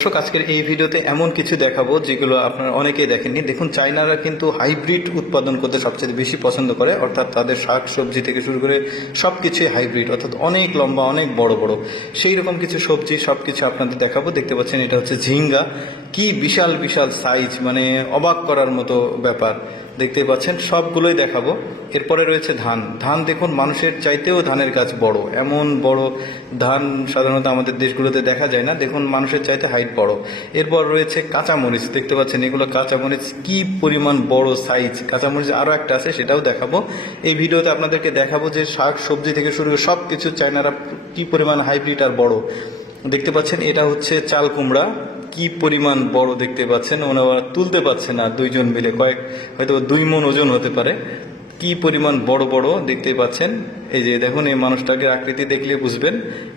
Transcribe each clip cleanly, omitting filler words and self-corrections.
দর্শক, আজকের এই ভিডিওতে এমন কিছু দেখাবো যেগুলো আপনারা অনেকেই দেখেননি। দেখুন, চায়নারা কিন্তু হাইব্রিড উৎপাদন করতে সবচেয়ে বেশি পছন্দ করে, অর্থাৎ তাদের শাক সবজি থেকে শুরু করে সব কিছুই হাইব্রিড, অর্থাৎ অনেক লম্বা, অনেক বড় বড় সেই রকম কিছু সবজি সব কিছু আপনাদের দেখাবো। দেখতে পাচ্ছেন, এটা হচ্ছে ঝিঙ্গা। কি বিশাল বিশাল সাইজ, মানে অবাক করার মতো ব্যাপার। দেখতে পাচ্ছেন, সবগুলোই দেখাবো। এরপরে রয়েছে ধান। ধান দেখুন, মানুষের চাইতেও ধানের গাছ বড়। এমন বড় ধান সাধারণত আমাদের দেশগুলোতে দেখা যায় না। দেখুন, মানুষের চাইতে হাইট বড়। এরপর রয়েছে কাঁচামরিচ। দেখতে পাচ্ছেন, এগুলো কাঁচামরিচ, কি পরিমাণ বড় সাইজ। কাঁচামরিচ আরও একটা আছে, সেটাও দেখাবো। এই ভিডিওতে আপনাদেরকে দেখাবো যে শাক সবজি থেকে শুরু করে সব কিছু চায়নারা কি পরিমাণ হাইব্রিড আর বড়। দেখতে পাচ্ছেন, এটা হচ্ছে চাল কুমড়া। কি পরিমাণ বড় দেখতে পাচ্ছেন, ওনারা তুলতে পারছে না দুইজন মিলে, হয়তো 2 মণ ওজন হতে পারে। কি পরিমাণ বড় বড় দেখতে পাচ্ছেন। এই যে দেখুন, এই মানুষটাকে আকৃতি দেখলে বুঝবেন।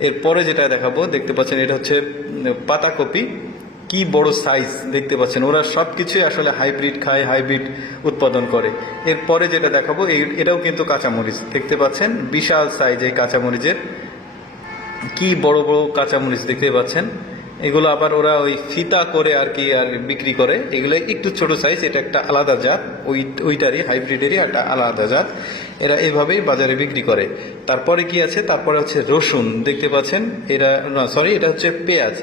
এরপরে যেটা দেখাবো, দেখতে পাচ্ছেন, এটা হচ্ছে পাতাকপি। কি বড় সাইজ দেখতে পাচ্ছেন। ওরা সব কিছুই আসলে হাইব্রিড খায়, হাইব্রিড উৎপাদন করে। এরপরে যেটা দেখাবো, এটাও কিন্তু কাঁচামরিচ। দেখতে পাচ্ছেন, বিশাল সাইজ এই কাঁচামরিচের। কি বড় বড় কাঁচামরিচ দেখতে পাচ্ছেন। এগুলো আবার ওরা ওই ফিতা করে আর বিক্রি করে। এগুলো একটু ছোট সাইজ, এটা একটা আলাদা জাত, ওইটারই হাইব্রিডেরই একটা আলাদা জাত। এরা এইভাবেই বাজারে বিক্রি করে। তারপরে কি আছে, তারপরে হচ্ছে রসুন। দেখতে পাচ্ছেন, এটা হচ্ছে পেঁয়াজ।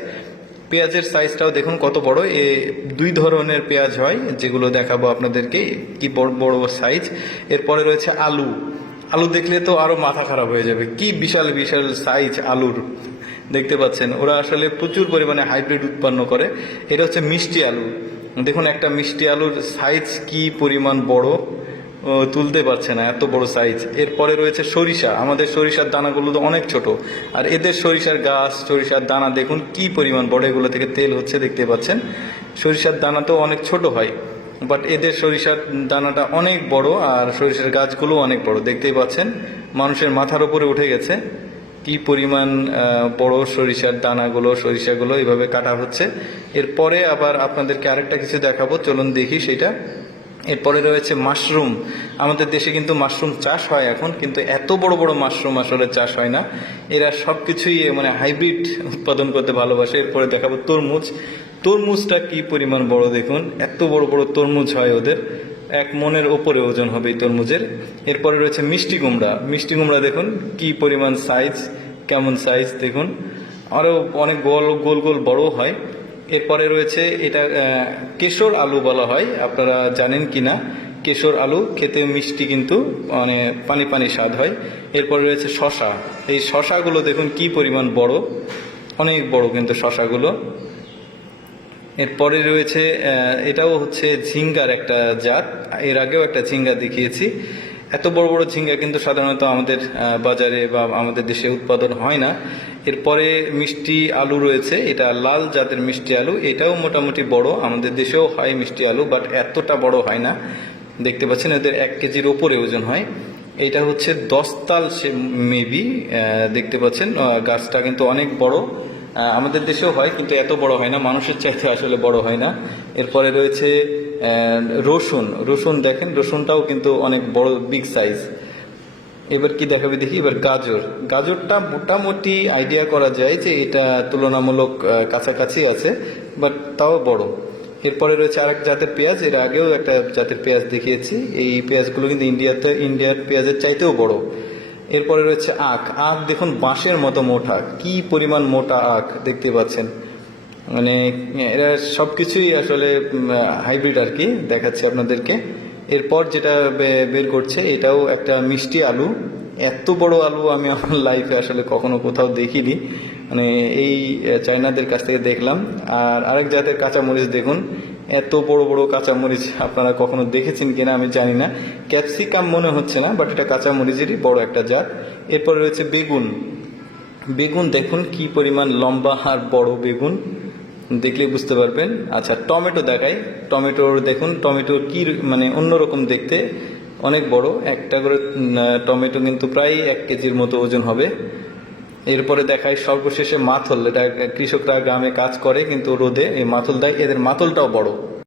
পেঁয়াজের সাইজটাও দেখুন কত বড়। 2 ধরনের পেঁয়াজ হয়, যেগুলো দেখাবো আপনাদেরকে, কি বড় বড় সাইজ। এরপরে রয়েছে আলু। আলু দেখলে তো আরো মাথা খারাপ হয়ে যাবে, কি বিশাল বিশাল সাইজ আলুর। দেখতে পাচ্ছেন, ওরা আসলে প্রচুর পরিমাণে হাইব্রিড উৎপন্ন করে। এটা হচ্ছে মিষ্টি আলু। দেখুন, একটা মিষ্টি আলুর সাইজ কি পরিমাণ বড়, তুলতে পারছে না, এত বড় সাইজ। এরপরে রয়েছে সরিষা। আমাদের সরিষার দানাগুলো তো অনেক ছোট, আর এদের সরিষার গাছ, সরিষার দানা দেখুন কি পরিমাণ বড়। এগুলো থেকে তেল হচ্ছে, দেখতে পাচ্ছেন। সরিষার দানা তো অনেক ছোট হয়, বাট এদের সরিষার দানাটা অনেক বড়, আর সরিষার গাছগুলো অনেক বড়। দেখতেই পাচ্ছেন, মানুষের মাথার উপরে উঠে গেছে। কি পরিমাণ বড় সরিষার দানাগুলো, সরিষাগুলো এইভাবে কাটা হচ্ছে। এরপরে আবার আপনাদেরকে আরেকটা কিছু দেখাবো, চলুন দেখি সেটা। এরপরে রয়েছে মাশরুম। আমাদের দেশে কিন্তু মাশরুম চাষ হয় এখন, কিন্তু এত বড় বড় মাশরুম আসলে চাষ হয় না। এরা সব কিছুই মানে হাইব্রিড উৎপাদন করতে ভালোবাসে। এরপরে দেখাবো তরমুজ। তরমুজটা কি পরিমাণ বড় দেখুন, এত বড় বড় তরমুজ হয় ওদের, 1 মণের ওপরে ওজন হবে এই তরমুজের। এরপরে রয়েছে মিষ্টি কুমড়া। মিষ্টি কুমড়া দেখুন কি পরিমাণ সাইজ, কেমন সাইজ দেখুন, আরও অনেক গোল গোল গোল বড় হয়। এরপরে রয়েছে এটা কেশর আলু বলা হয়, আপনারা জানেন কি না। কেশর আলু খেতে মিষ্টি, কিন্তু মানে পানি পানি স্বাদ হয়। এরপরে রয়েছে শশা। এই শশাগুলো দেখুন কি পরিমাণ বড়, অনেক বড় কিন্তু শশাগুলো। এরপরে রয়েছে এটাও হচ্ছে ঝিঙ্গার একটা জাত। এর আগেও একটা ঝিঙ্গা দেখিয়েছি। এত বড় বড় ঝিঙ্গা কিন্তু সাধারণত আমাদের বাজারে বা আমাদের দেশে উৎপাদন হয় না। এরপরে মিষ্টি আলু রয়েছে, এটা লাল জাতের মিষ্টি আলু। এটাও মোটামুটি বড়, আমাদের দেশেও হয় মিষ্টি আলু, বাট এতটা বড় হয় না। দেখতে পাচ্ছেন, এদের 1 কেজির ওপরে ওজন হয়। এটা হচ্ছে 10 তাল মেবি। দেখতে পাচ্ছেন, গাছটা কিন্তু অনেক বড়। আমাদের দেশেও হয়, কিন্তু এত বড় হয় না, মানুষের চাইতে আসলে বড় হয় না। এরপরে রয়েছে রসুন। রসুন দেখেন, রসুনটাও কিন্তু অনেক বড়, বিগ সাইজ। এবার কি দেখাবে দেখি। এবার গাজর। গাজরটা মোটামুটি আইডিয়া করা যায় যে এটা তুলনামূলক কাছাকাছি আছে, বাট তাও বড়। এরপরে রয়েছে আরেক জাতের পেঁয়াজ। এর আগেও একটা জাতের পেঁয়াজ দেখিয়েছি। এই পেঁয়াজগুলো কিন্তু ইন্ডিয়ার পেঁয়াজের চাইতেও বড়। এরপরে রয়েছে আখ। আখ দেখুন বাঁশের মতো মোটা, কি পরিমাণ মোটা আখ দেখতে পাচ্ছেন। মানে এরা সব কিছুই আসলে হাইব্রিড আর কি, দেখাচ্ছে আপনাদেরকে। এরপর যেটা বের করছে, এটাও একটা মিষ্টি আলু। এত বড় আলু আমি আমার লাইফে আসলে কখনো কোথাও দেখিনি, মানে এই চায়নাদের কাছ থেকে দেখলাম। আর আরেক জাতের কাঁচামরিচ দেখুন, এত বড় বড় কাঁচামরিচ আপনারা কখনো দেখেছেন কিনা আমি জানি না। ক্যাপসিকাম মনে হচ্ছে না, বাট এটা কাঁচামরিচেরই বড় একটা জাত। এরপরে রয়েছে বেগুন। বেগুন দেখুন কি পরিমাণ লম্বা আর বড় বেগুন, দেখলে বুঝতে পারবেন। আচ্ছা, টমেটো দেখাই। টমেটোর দেখুন, টমেটো কি মানে অন্যরকম দেখতে, অনেক বড়। একটা করে টমেটো কিন্তু প্রায় 1 কেজির মতো ওজন হবে। এরপরে দেখাই সর্বশেষে মাথল। এটা কৃষকরা গ্রামে কাজ করে কিন্তু রোদে এই মাথল দেয়, এদের মাথলটাও বড়।